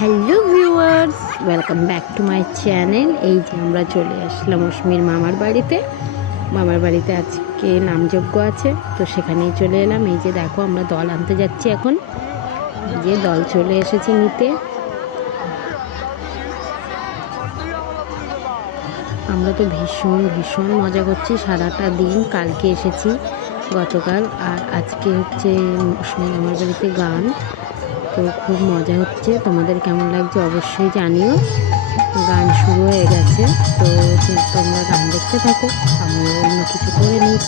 Hello viewers, welcome back to my channel. এই যে আমরা চলে আসলাম অশ্মির মামার বাড়িতে। মামার বাড়িতে আজকে নামযজ্ঞ আছে, তো সেখানেই চলে এলাম। এই যে দেখো, আমরা দল আনতে যাচ্ছি এখন। এই যে দল চলে এসেছে নিতে। আমরা তো ভীষণ ভীষণ মজা করছি সারাটা দিন। কালকে এসেছি, গতকাল, আর আজকে হচ্ছে অশ্মির মামার বাড়িতে গান। তো খুব মজা হচ্ছে। তোমাদের কেমন লাগছে অবশ্যই জানিও। গান শুরু হয়ে গেছে, তো তোমরা গান দেখতে থাকো, আমিও অন্য কিছু করে নিই।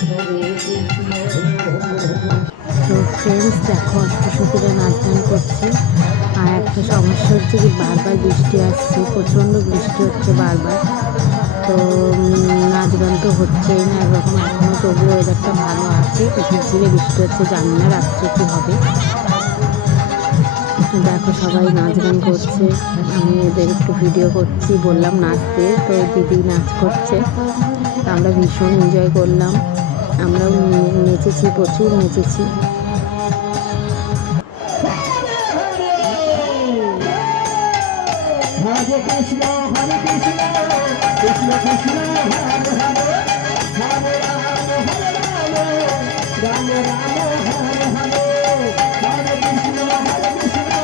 তো ফ্রেন্ডস দেখো অষ্টসখীরা নাচ গান করছে। আর একটা সমস্যা হচ্ছে কি বারবার বৃষ্টি আসছে, প্রচণ্ড বৃষ্টি হচ্ছে বারবার। তো নাচ গান তো হচ্ছেই না একরকম, এখনও তবুও ওয়েদারটা ভালো আছে, ঝিরঝিরে বৃষ্টি হচ্ছে, জানি না রাত্রে কী হবে। দেখো সবাই নাচ গান করছে, আমি ওদের একটু ভিডিও করছি, বললাম নাচতে, তো দিদি নাচ করছে। তো আমরা ভীষণ এনজয় করলাম, আমরাও নেচেছি, প্রচুর নেচেছি। Hare Krishna, Hare Krishna, Krishna Krishna, Hare Hare, Hare Rama, Hare Rama, Rama Rama, Hare Hare, Hare Krishna, Hare Krishna,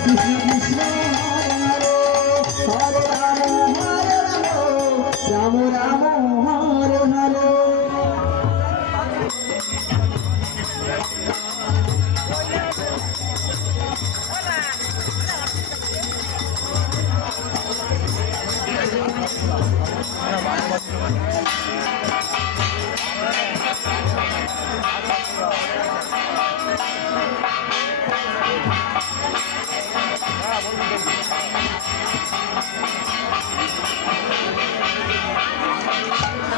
Krishna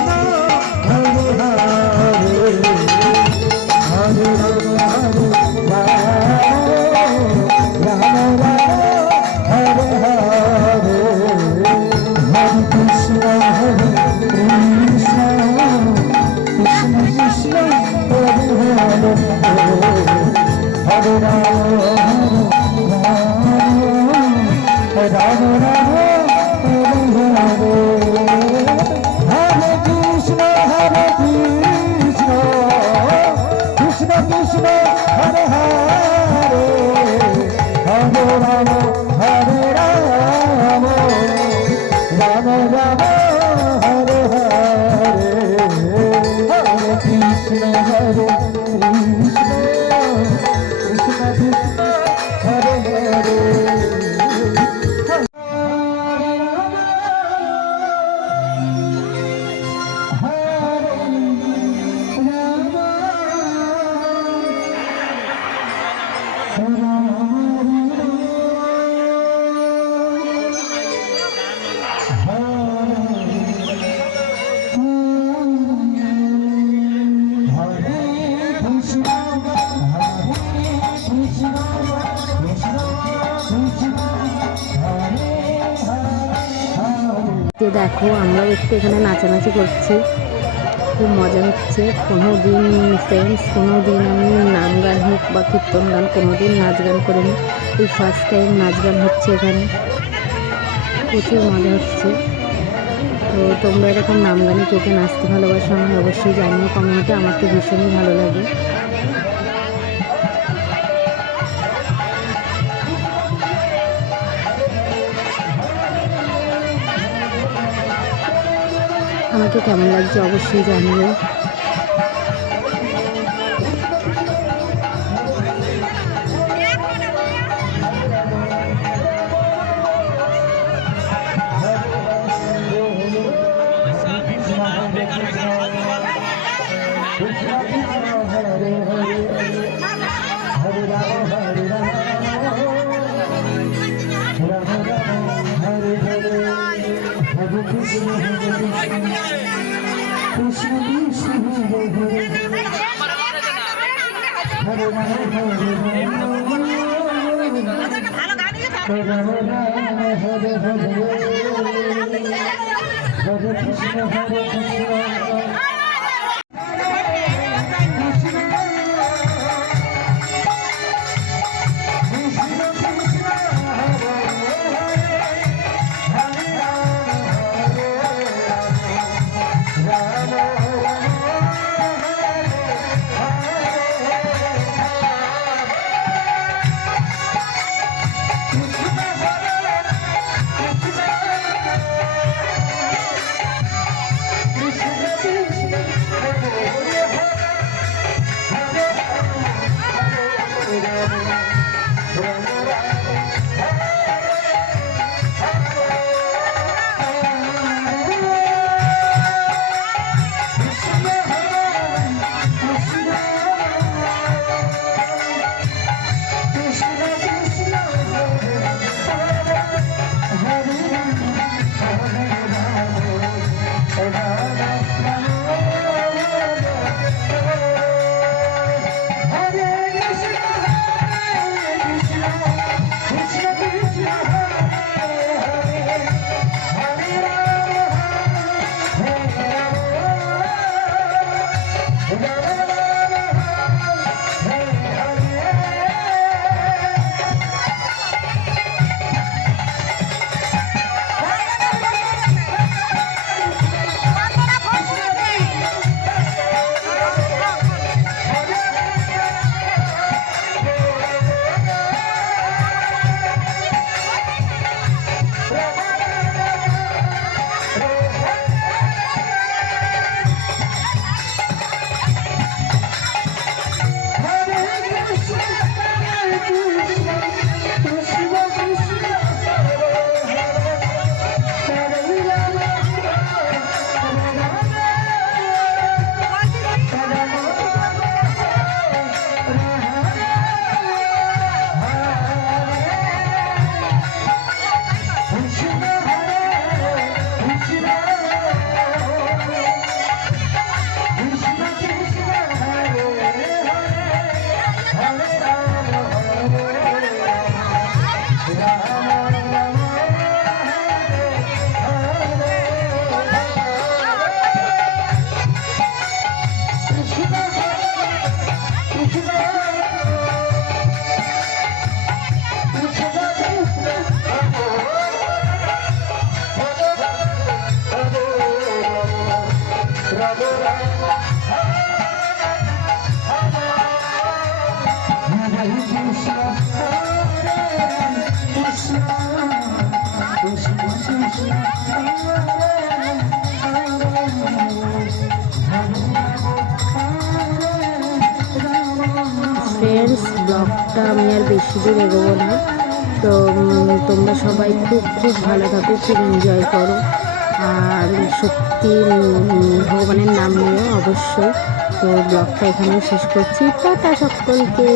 Krishna, Hare Hare, Hare Rama, Hare Rama, Rama Rama, Hare Hare. Krishna, Krishna Krishna, Hare Hare, Hare Rama, Rama Rama, Hare Hare. দেখো আমরাও একটু এখানে নাচানাচি করছি, খুব মজা হচ্ছে। কোনো দিন ফ্রেন্ডস, কোনো দিন আমি নাম গান হোক বা কীর্তন গান কোনো দিন নাচ গান করিনি, এই ফার্স্ট টাইম নাচ গান হচ্ছে এখানে, প্রচুর মজা হচ্ছে। তো তোমরা এরকম নাম গানে কে কে নাচতে ভালোবাসো আমায় অবশ্যই জানিও কমেন্টে, আমার তো ভীষণই ভালো লাগে। আমাকে কেমন লাগছে অবশ্যই জানিও। ফ্রেন্ডস, ব্লগটা আমি আর বেশি দূর এগোবো না। তো তোমরা সবাই খুব খুব ভালো থাকো, খুব এনজয় করো, আর সত্যি ভগবানের নাম নিও অবশ্যই। তো ব্লগটা এখানে শেষ করছি। টাটা সকলকে।